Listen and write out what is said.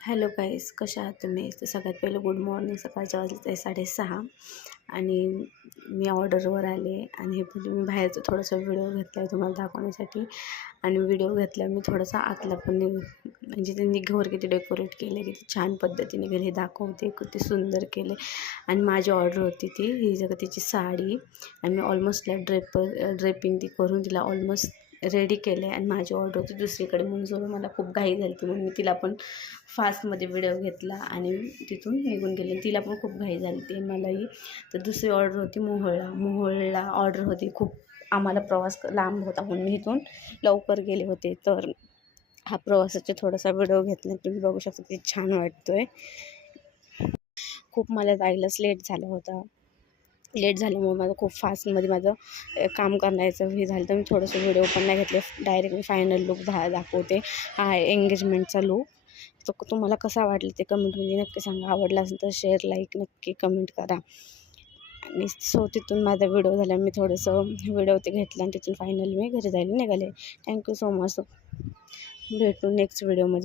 Hello गाईस, कशा आहात तुम्ही? तर सगळ्यात पहिलं गुड मॉर्निंग. सकाळच्या वाजले 6:30 आणि मी ऑर्डरवर आले आणि हे पण मी बाहेरचं थोडंसं व्हिडिओ घेतला आहे तुम्हाला दाखवण्यासाठी. आणि व्हिडिओ घेतला मी थोडासा आतला पण म्हणजे त्यांनी घर किती डेकोरेट केले, किती छान पद्धतीने घर हे दाखवते, किती सुंदर केले. आणि माझी ऑर्डर होती ती ही जगह तिची साडी आणि मी ऑलमोस्ट ड्रेपिंग ती करून तिला ऑलमोस्ट रेडी केले आणि माझी ऑर्डर होती दुसरीकडे. म्हणून मला खूप घाई झाली होती, म्हणून मी तिला पण फास्टमध्ये व्हिडिओ घेतला आणि तिथून निघून गेले. तिला पण खूप घाई झाली होती मलाही. तर दुसरी ऑर्डर होती मोहोळला ऑर्डर होती. खूप आम्हाला प्रवास लांब होता म्हणून मी इथून लवकर गेले होते. तर हा प्रवासाचा थोडासा व्हिडिओ घेतला. तुम्ही बघू शकता किती छान वाटतोय. खूप मला जायलाच लेट झाला होता. लेट झाल्यामुळे माझं खूप फास्टमध्ये माझं काम करण्याचं हे झालं. तर मी थोडंसं व्हिडिओ पण नाही घेतले. डायरेक्ट मी फायनल लुक दाखवते. हा एंगेजमेंटचा लुक. तो तुम्हाला कसा वाटला ते कमेंटमध्ये नक्की सांगा. आवडला असेल तर शेअर, लाईक नक्की कमेंट करा. आणि तिथून माझा व्हिडिओ झाला. मी थोडंसं व्हिडिओ ते घेतला आणि तिथून फायनल मी घरी जायला निघाले. Thank you so much. भेटू नेक्स्ट व्हिडिओमध्ये.